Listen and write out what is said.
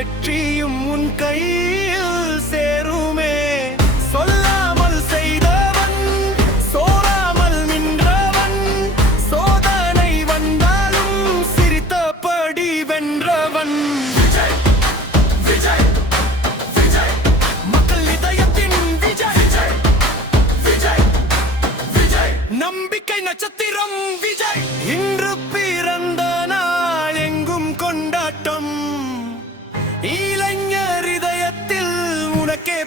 வெற்றியும் உன் கையில் சேருமே. சொல்லாமல் செய்தவன், சோறாமல் நின்றவன், சோதனை வந்தாலும் சிரித்தபடி வென்றவன். விஜய் விஜய் விஜய், மக்கள் இதயத்தின் விஜய் விஜய் விஜய் விஜய், நம்பிக்கை நட்சத்திரம் விஜய். இன்று பிறந்த நாள் எங்கும் கொண்டாட்டம், இளைஞர் இதயத்தில் உனக்கே